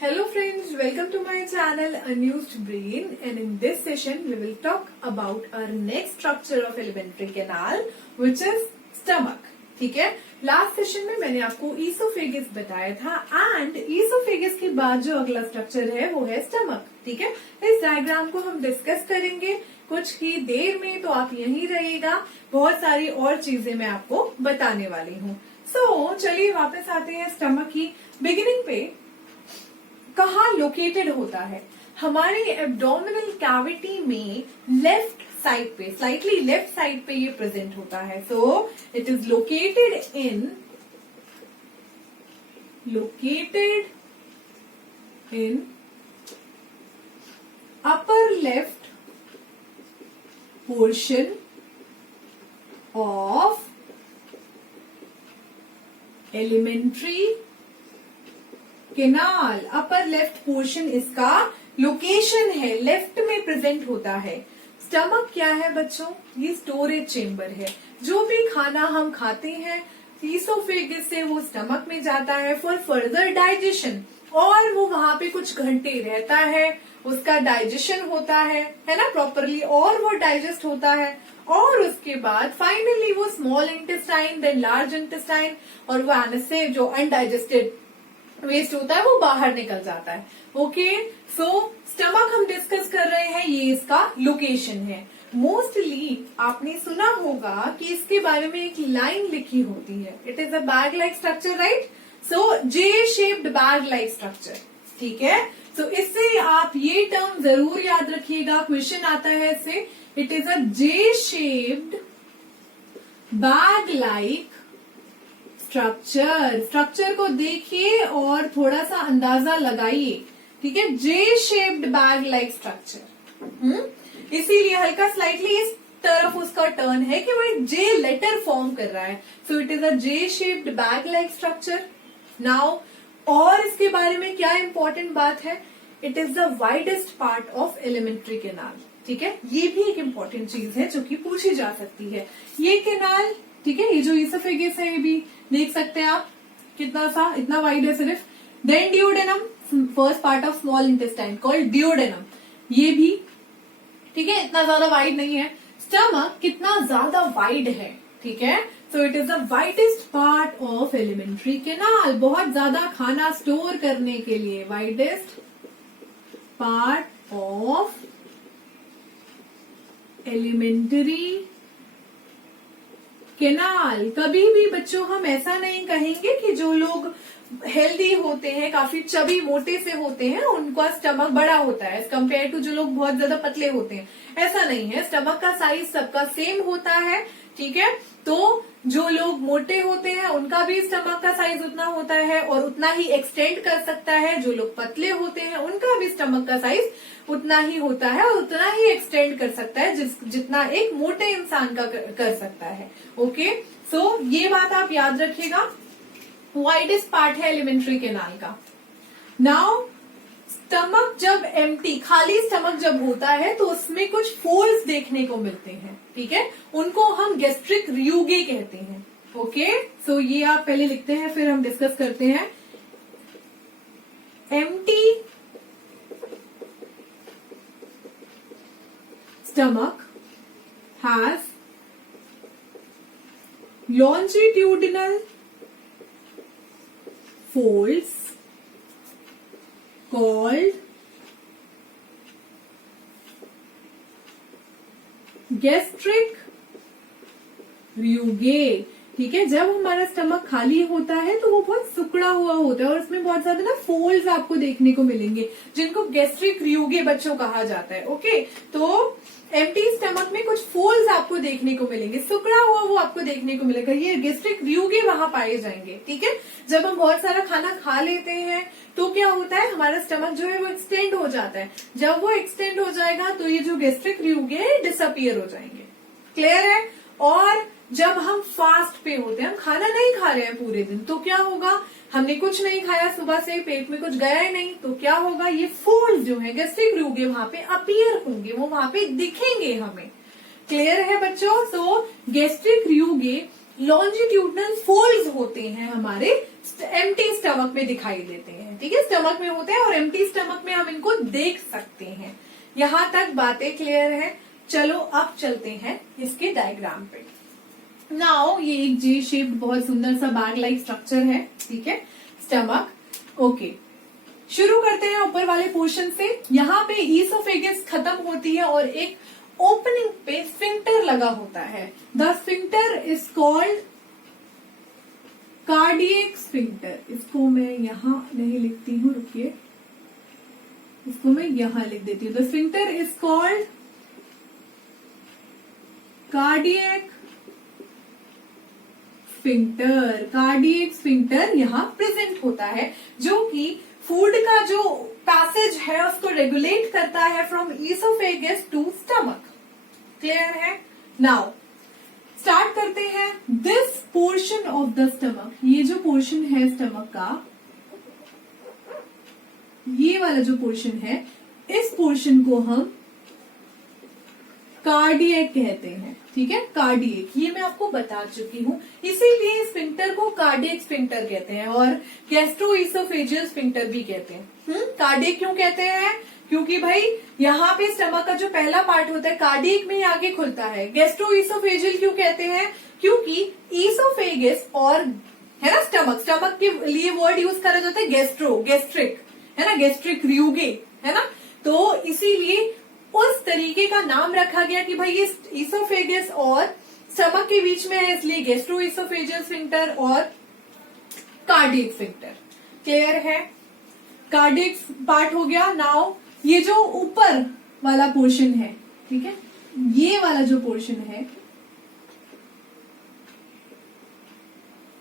Hello friends, welcome to my channel Unused Brain, and in this session we will talk about our next structure of alimentary canal which is stomach. ठीक है, last session में मैंने आपको oesophagus बताया था and oesophagus के बाद जो अगला स्ट्रक्चर है वो है स्टमक. ठीक है, इस डायग्राम को हम डिस्कस करेंगे कुछ ही देर में, तो आप यहीं रहिएगा. बहुत सारी और चीजें मैं आपको बताने वाली हूँ. सो चलिए वापस आते हैं स्टमक की बिगिनिंग पे. कहाँ लोकेटेड होता है? हमारे एब्डोमिनल कैविटी में लेफ्ट साइड पे, स्लाइटली लेफ्ट साइड पे ये प्रेजेंट होता है. So it is located in upper left portion of alimentary canal. Upper left portion इसका लोकेशन है, लेफ्ट में प्रेजेंट होता है. स्टमक क्या है बच्चों? ये स्टोरेज चेम्बर है. जो भी खाना हम खाते हैं ईसोफेगस से वो स्टमक में जाता है फॉर फर्दर डाइजेशन, और वो वहां पे कुछ घंटे रहता है, उसका डाइजेशन होता है ना प्रॉपरली, और वो डाइजेस्ट होता है. और उसके बाद फाइनली वो small intestine then large intestine, और वो आने से जो अनडाइजेस्टेड वेस्ट होता है वो बाहर निकल जाता है. ओके, सो स्टमक हम डिस्कस कर रहे हैं, ये इसका लोकेशन है. मोस्टली आपने सुना होगा कि इसके बारे में एक लाइन लिखी होती है, it is a bag like structure, right? So J shaped bag like structure. ठीक है, सो इससे आप ये टर्म जरूर याद रखिएगा, क्वेश्चन आता है इससे. It is a J shaped bag like structure को देखिए और थोड़ा सा अंदाजा लगाइए. ठीक है, जे शेप्ड बैग लाइक स्ट्रक्चर. इसीलिए हल्का स्लाइटली इस तरफ उसका टर्न है कि वो एक जे लेटर फॉर्म कर रहा है. So it is a J shaped bag like structure. Now और इसके बारे में क्या इंपॉर्टेंट बात है? It is the widest part of alimentary canal. ठीक है, ये भी एक इम्पॉर्टेंट चीज है जो कि पूछी जा सकती है. ये केनाल, ठीक है, ये जो ईसोफेगस है ये भी देख सकते हैं आप कितना सा, इतना वाइड है सिर्फ. Then duodenum, first part of small intestine called duodenum, ये भी ठीक है, इतना ज्यादा वाइड नहीं है. स्टमक कितना ज्यादा वाइड है. ठीक है, so it is the widest part of alimentary canal. बहुत ज्यादा खाना स्टोर करने के लिए widest part of alimentary canal. कभी भी बच्चों हम ऐसा नहीं कहेंगे कि जो लोग हेल्दी होते हैं, काफी चबी मोटे से होते हैं, उनका स्टमक बड़ा होता है एज कम्पेयर टू जो लोग बहुत ज्यादा पतले होते हैं. ऐसा नहीं है, स्टमक का साइज सबका सेम होता है. ठीक है, तो जो लोग मोटे होते हैं उनका भी स्टमक का साइज उतना होता है और उतना ही एक्सटेंड कर सकता है. जो लोग पतले होते हैं उनका भी स्टमक का साइज उतना ही होता है और उतना ही एक्सटेंड कर सकता है जितना एक मोटे इंसान का कर सकता है. ओके, सो ये बात आप याद रखिएगा. वाइडेस्ट पार्ट है एलिमेंट्री केनाल का. नाउ स्टमक जब एम्प्टी, खाली स्टमक जब होता है तो उसमें कुछ फोल्ड्स देखने को मिलते हैं. ठीक है, उनको हम गैस्ट्रिक रियूगे कहते हैं. ओके, सो ये आप पहले लिखते हैं फिर हम डिस्कस करते हैं. Empty stomach has longitudinal folds called gastric rugae. ठीक है, जब हमारा स्टमक खाली होता है तो वो बहुत सुकड़ा हुआ होता है और उसमें बहुत ज्यादा ना फोल्ड्स आपको देखने को मिलेंगे जिनको गैस्ट्रिक रियूगे बच्चों कहा जाता है. ओके, तो एम्प्टी स्टमक में कुछ फोल्ड्स आपको देखने को मिलेंगे, सुकड़ा हुआ वो आपको देखने को मिलेगा. ये गैस्ट्रिक रियूगे वहां पाए जाएंगे. ठीक है, जब हम बहुत सारा खाना खा लेते हैं तो क्या होता है, हमारा स्टमक जो है वो एक्सटेंड हो जाता है. जब वो एक्सटेंड हो जाएगा तो ये जो गैस्ट्रिक रियूगे है डिसअपियर हो जाएंगे. क्लियर है? और जब हम फास्ट पे होते हैं, हम खाना नहीं खा रहे हैं पूरे दिन, तो क्या होगा, हमने कुछ नहीं खाया सुबह से, पेट में कुछ गया ही नहीं, तो क्या होगा, ये फोल्ड जो है गैस्ट्रिक रियूगे वहां पे अपीयर होंगे, वो वहां पे दिखेंगे हमें. क्लियर है बच्चों? तो गैस्ट्रिक रियूगे लॉन्जिट्यूडनल फोल्ड्स होते हैं हमारे एम्प्टी स्टमक में दिखाई देते हैं, ठीक है, स्टमक में होते हैं और एम्प्टी स्टमक में हम इनको देख सकते हैं। यहां तक बातें क्लियर है। चलो अब चलते हैं इसके डायग्राम पे। नाउ ये एक जे शेप्ड बहुत सुंदर सा बैग लाइक स्ट्रक्चर है, ठीक है, स्टमक। ओके, शुरू करते हैं ऊपर वाले पोर्शन से। यहाँ पे ईसोफेगस खत्म होती है और एक ओपनिंग पे स्फिंक्टर लगा होता है। The sphincter is called cardiac sphincter. इसको मैं यहां नहीं लिखती हूँ, रुकिए, इसको मैं यहां लिख देती हूँ। The sphincter is called cardiac sphincter. Cardiac sphincter यहाँ प्रेजेंट होता है, जो कि फूड का जो पैसेज है उसको रेगुलेट करता है from oesophagus to stomach. Clear है? नाउ स्टार्ट करते हैं। This portion of the stomach, ये जो पोर्शन है स्टमक का, ये वाला जो पोर्शन है, इस पोर्शन को हम कार्डियक कहते हैं, ठीक है, कार्डियक। ये मैं आपको बता चुकी हूँ, इसीलिए स्फिंक्टर को कार्डियक स्फिंक्टर कहते हैं और गैस्ट्रोइसोफेजियल स्फिंक्टर भी कहते हैं। कार्डियक क्यों कहते हैं? क्योंकि भाई यहाँ पे स्टमक का जो पहला पार्ट होता है कार्डियक में ही आगे खुलता है। गैस्ट्रोइसोफेजियल क्यों कहते हैं? क्योंकि ईसोफेगस और है ना स्टमक के लिए वर्ड यूज करा जाता है गैस्ट्रो, गैस्ट्रिक, है ना, गैस्ट्रिक रियूगे, है ना, तो इसीलिए उस तरीके का नाम रखा गया कि भाई ये ईसोफेगस और स्टमक के बीच में है, इसलिए गैस्ट्रोइसोफेजियल स्फिंक्टर और कार्डियक स्फिंक्टर। क्लियर है? कार्डियक पार्ट हो गया। नाउ ये जो ऊपर वाला पोर्शन है, ठीक है, ये वाला जो पोर्शन है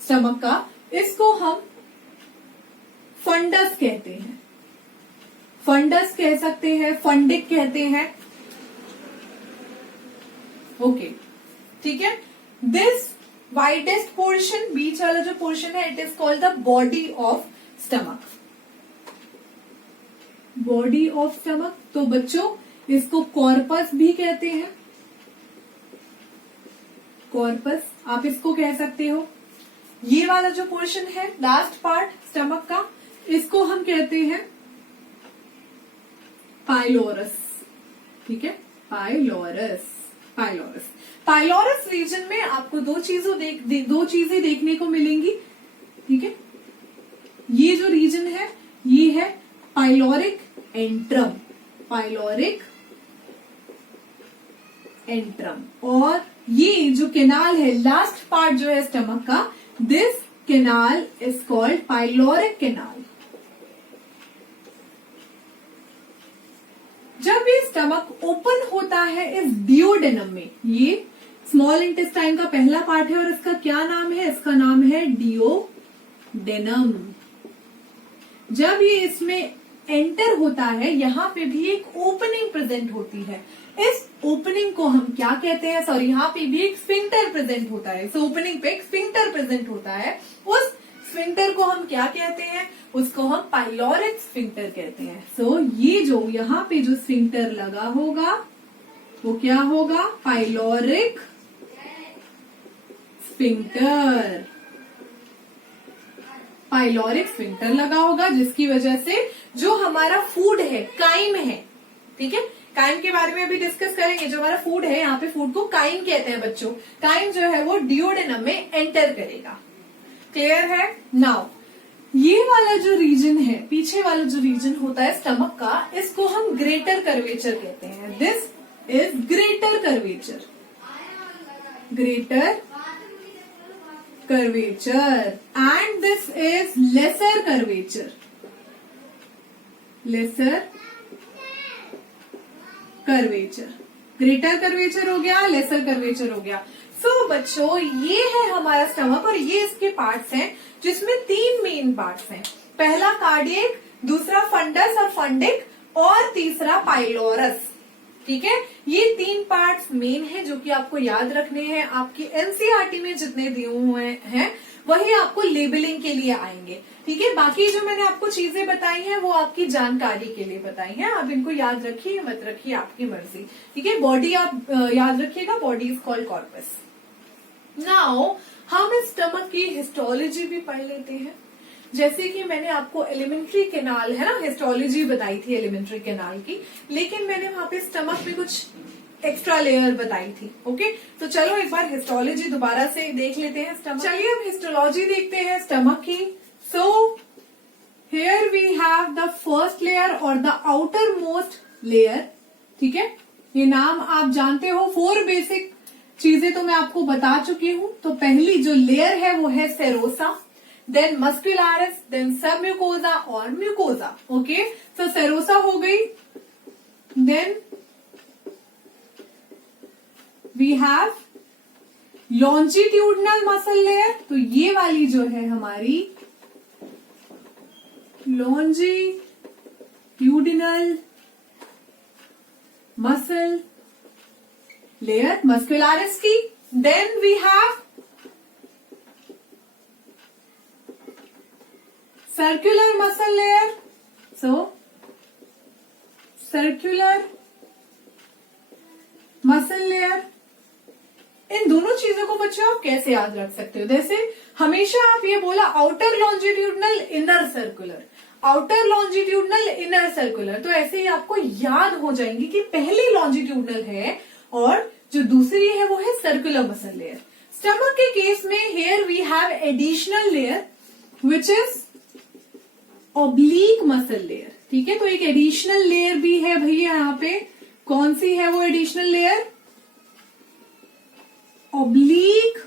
स्टमक का, इसको हम फंडस कहते हैं। फंडस कह सकते हैं, फंडिक कहते हैं। ओके, ठीक है। दिस वाइडेस्ट पोर्शन, बीच वाला जो पोर्शन है, it is called the body of stomach. Body of stomach, तो बच्चों इसको कॉर्पस भी कहते हैं। कॉर्पस आप इसको कह सकते हो। ये वाला जो पोर्शन है, लास्ट पार्ट स्टमक का, इसको हम कहते हैं पाइलोरस, ठीक है, पाइलोरस। पाइलोरस, पाइलोरस रीजन में आपको दो चीजें देखने को मिलेंगी, ठीक है। ये जो रीजन है, ये है पाइलोरिक एंट्रम, पाइलोरिक एंट्रम, और ये जो केनाल है, लास्ट पार्ट जो है स्टमक का, this canal is called pyloric canal. जब ये स्टमक ओपन होता है इस डियोडेनम में, ये स्मॉल इंटेस्टाइन का पहला पार्ट है और इसका क्या नाम है? इसका नाम है डियोडेनम। जब ये इसमें एंटर होता है, यहाँ पे भी एक ओपनिंग प्रेजेंट होती है। इस ओपनिंग को हम क्या कहते हैं? सॉरी, यहाँ पे भी एक स्फिंक्टर प्रेजेंट होता है। इस ओपनिंग पे एक स्फिंक्टर प्रेजेंट होता है। उस स्फिंक्टर को हम क्या कहते हैं? उसको हम पाइलोरिक स्फिंक्टर कहते हैं। सो ये जो यहाँ पे जो स्फिंक्टर लगा होगा वो क्या होगा? Pyloric sphincter. पाइलोरिक स्फिंक्टर लगा होगा, जिसकी वजह से जो हमारा फूड है, काइम है, ठीक है, काइम के बारे में अभी डिस्कस करेंगे। जो हमारा फूड है, यहाँ पे फूड को काइम कहते हैं बच्चों। काइम जो है वो डियोडेनम में एंटर करेगा। क्लियर है? नाउ ये वाला जो रीजन है, पीछे वाला जो रीजन होता है स्टमक का, इसको हम ग्रेटर कर्वेचर कहते हैं। This is greater curvature, greater curvature, and this is lesser curvature, lesser curvature. Greater curvature हो गया, लेसर कर्वेचर हो गया। सो बच्चों, ये है हमारा स्टमक और ये इसके पार्ट्स हैं, जिसमें 3 मेन पार्ट्स हैं। पहला कार्डियक, दूसरा फंडस और फंडिक, और तीसरा पाइलोरस, ठीक है। ये 3 पार्ट्स मेन है जो कि आपको याद रखने हैं। आपकी एनसीईआरटी में जितने दिए हुए हैं वही आपको लेबलिंग के लिए आएंगे, ठीक है। बाकी जो मैंने आपको चीजें बताई हैं वो आपकी जानकारी के लिए बताई हैं। आप इनको याद रखिए मत रखिए, आपकी मर्जी, ठीक है। बॉडी आप याद रखिएगा, body is called corpus. Now हम इस स्टमक की हिस्टोलॉजी भी पढ़ लेते हैं। जैसे कि मैंने आपको एलिमेंट्री कैनाल है ना, हिस्टोलॉजी बताई थी एलिमेंट्री कैनाल की, लेकिन मैंने वहां पे स्टमक में कुछ एक्स्ट्रा लेयर बताई थी। ओके, तो चलो एक बार हिस्टोलॉजी दोबारा से देख लेते हैं स्टमक। चलिए अब हिस्टोलॉजी देखते हैं स्टमक की। So here we have the first layer और द आउटर मोस्ट लेयर। ठीक है, ये नाम आप जानते हो। 4 बेसिक चीजें तो मैं आपको बता चुकी हूं। तो पहली जो लेयर है वो है serosa, then muscularis, then submucosa और म्यूकोजा। ओके, तो सेरोसा हो गई, then we have longitudinal muscle layer. तो ये वाली जो है हमारी लॉन्जिट्यूडनल मसल लेयर मस्कुलरिस की। Then we have circular muscle layer. So circular muscle layer. इन दोनों चीजों को बच्चों आप कैसे याद रख सकते हो? जैसे हमेशा आप ये बोला outer longitudinal inner circular, outer longitudinal inner circular, तो ऐसे ही आपको याद हो जाएंगी कि पहली लॉन्जिट्यूडनल है और जो दूसरी है वो है सर्कुलर मसल लेयर। स्टमक के केस में here we have additional layer which is oblique muscle layer. ठीक है, तो एक एडिशनल लेयर भी है भैया यहाँ पे। कौन सी है वो additional layer? Oblique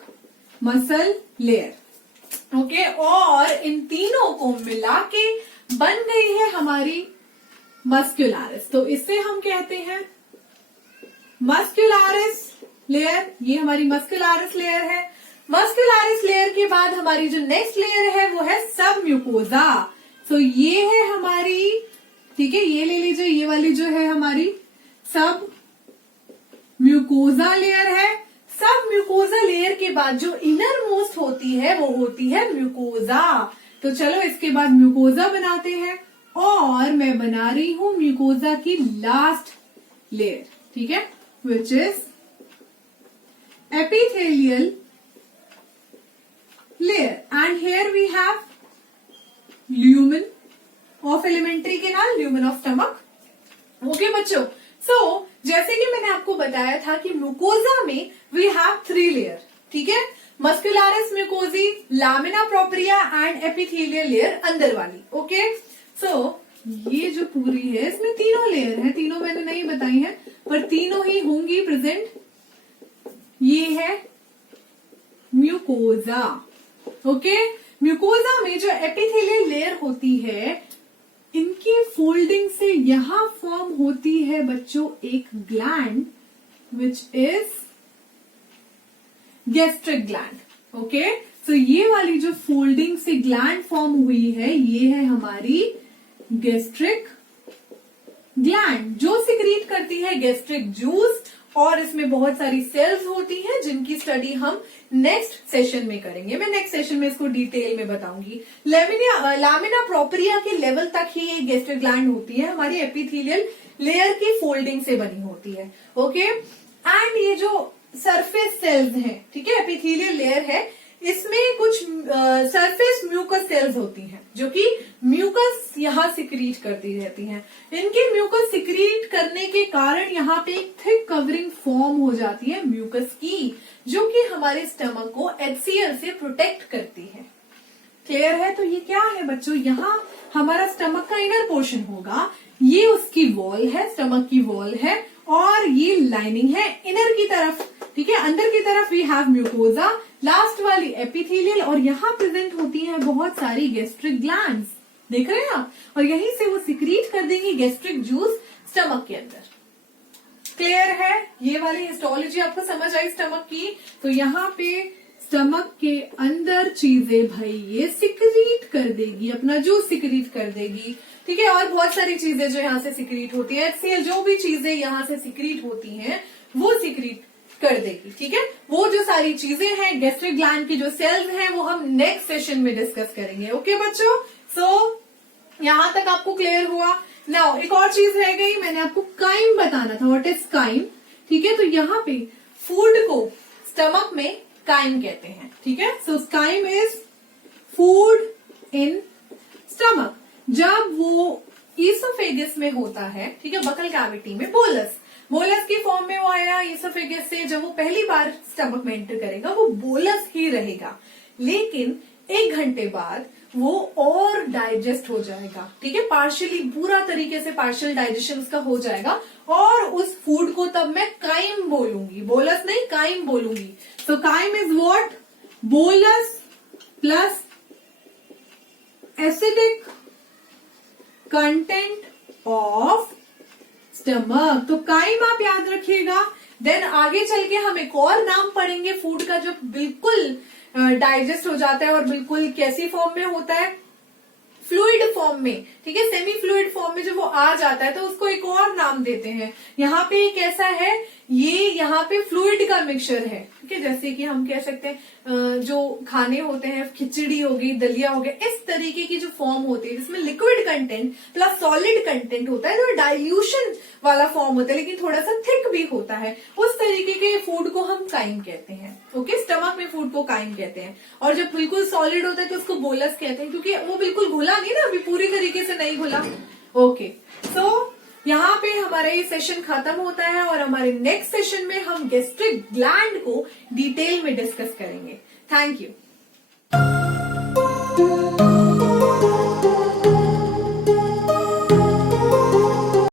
muscle layer. Okay, और इन तीनों को मिला के बन गई है हमारी मस्कुलरिस। तो इससे हम कहते हैं मस्कुलरिस लेयर। ये हमारी मस्कुलरिस लेयर है। मस्कुलरिस लेयर के बाद हमारी जो नेक्स्ट लेयर है वो है सब म्यूकोजा। तो ये है हमारी, ठीक है, ये ले लीजिए, ये वाली जो है हमारी सब म्यूकोजा लेयर है। सब म्यूकोजा लेयर के बाद जो इनर मोस्ट होती है वो होती है म्यूकोजा। तो चलो इसके बाद म्यूकोजा बनाते हैं, और मैं बना रही हूं म्यूकोजा की लास्ट लेयर। ठीक है, which is epithelial layer. And here we have lumen of alimentary canal, lumen of stomach. Okay बच्चों, सो जैसे कि मैंने आपको बताया था कि म्यूकोजा में वी हैव 3 लेयर। ठीक है, muscularis mucosae, lamina propria and epithelial layer अंदर वाली। ओके, सो ये जो पूरी है इसमें तीनों लेयर है, तीनों मैंने नहीं बताई है पर तीनों ही होंगी प्रेजेंट। ये है म्यूकोजा। ओके, म्यूकोजा में जो एपिथेलियल लेयर होती है, इनकी फोल्डिंग से यहां फॉर्म होती है बच्चों एक gland which is gastric gland. Okay, तो ये वाली जो फोल्डिंग से ग्लैंड फॉर्म हुई है ये है हमारी गैस्ट्रिक ग्लैंड, जो सिक्रीट करती है गैस्ट्रिक जूस। और इसमें बहुत सारी सेल्स होती हैं जिनकी स्टडी हम नेक्स्ट सेशन में करेंगे। मैं नेक्स्ट सेशन में इसको डिटेल में बताऊंगी। लामिना प्रोप्रिया के लेवल तक ही ये गैस्ट्रिक ग्लैंड होती है, हमारी एपिथेलियल लेयर की फोल्डिंग से बनी होती है। ओके, एंड ये जो सरफेस सेल्स हैं, ठीक है, एपिथेलियल लेयर है, इसमें कुछ सरफेस म्यूकस सेल्स होती हैं जो कि म्यूकस यहाँ सिक्रीट करती रहती हैं। इनके म्यूकस सिक्रीट करने के कारण यहाँ पे एक थिक कवरिंग फॉर्म हो जाती है म्यूकस की, जो कि हमारे स्टमक को HCl से प्रोटेक्ट करती है। क्लियर है? तो ये क्या है बच्चों, यहाँ हमारा स्टमक का इनर पोर्शन होगा, ये उसकी वॉल है, स्टमक की वॉल है, और ये लाइनिंग है इनर की तरफ। ठीक है, अंदर की तरफ वी हैव म्यूकोजा, लास्ट वाली एपिथेलियल, और यहाँ प्रेजेंट होती हैं बहुत सारी गैस्ट्रिक ग्लैंड्स। देख रहे हैं आप? और यहीं से वो सिक्रीट कर देंगी गैस्ट्रिक जूस स्टमक के अंदर। क्लियर है? ये वाली हिस्टोलॉजी आपको समझ आई स्टमक की? तो यहाँ पे स्टमक के अंदर चीजें भाई ये सिक्रीट कर देगी, अपना जूस सिक्रीट कर देगी। ठीक है, और बहुत सारी चीजें जो यहाँ से सिक्रीट होती है, HCl जो भी चीजें यहाँ से सिक्रीट होती हैं वो सिक्रीट कर देगी। ठीक है, वो जो सारी चीजें हैं, गैस्ट्रिक ग्लैंड की जो सेल्स हैं, वो हम नेक्स्ट सेशन में डिस्कस करेंगे। ओके बच्चों, सो यहां तक आपको क्लियर हुआ? नाउ एक और चीज रह गई, मैंने आपको काइम बताना था। What is chyme? ठीक है, तो यहाँ पे फूड को स्टमक में काइम कहते हैं। ठीक है, so chyme is food in oesophagus में होता है, ठीक है, बकल कैविटी में बोलस। बोलस की फॉर्म में वो आया ईसोफेगस से, जब वो पहली बार स्टमक में एंटर करेगा वो बोलस ही रहेगा, लेकिन 1 घंटे बाद वो और डाइजेस्ट हो जाएगा, ठीक है, पार्शियली, पूरा तरीके से पार्शियल डाइजेशन उसका हो जाएगा, और उस फूड को तब मैं काइम बोलूंगी, बोलस नहीं काइम बोलूंगी। So chyme is what? Bolus plus acidic content of stomach. तो काइम आप याद रखिएगा। देन आगे चल के हम एक और नाम पढ़ेंगे फूड का जो बिल्कुल डाइजेस्ट हो जाता है और बिल्कुल कैसी फॉर्म में होता है? फ्लूइड फॉर्म में, ठीक है, सेमी फ्लूइड फॉर्म में जब वो आ जाता है तो उसको एक और नाम देते हैं। यहाँ पे एक ऐसा है, ये यहाँ पे फ्लूइड का मिक्सचर है, ठीक है, जैसे कि हम कह सकते हैं जो खाने होते हैं, खिचड़ी हो गई, दलिया हो गया, इस तरीके की जो फॉर्म होती है जिसमें liquid content plus solid content होता है, तो डाइल्यूशन वाला फॉर्म होता है लेकिन थोड़ा सा थिक भी होता है, उस तरीके के फूड को हम काइम कहते हैं। ओके, स्टमक में फूड को काइम कहते हैं। और जब बिल्कुल सॉलिड होता है तो उसको बोलस कहते हैं, क्योंकि वो बिल्कुल घुला नहीं ना, अभी पूरी तरीके से नहीं घुला। ओके, सो यहाँ पे हमारा ये सेशन खत्म होता है और हमारे नेक्स्ट सेशन में हम गैस्ट्रिक ग्लैंड को डिटेल में डिस्कस करेंगे। Thank you.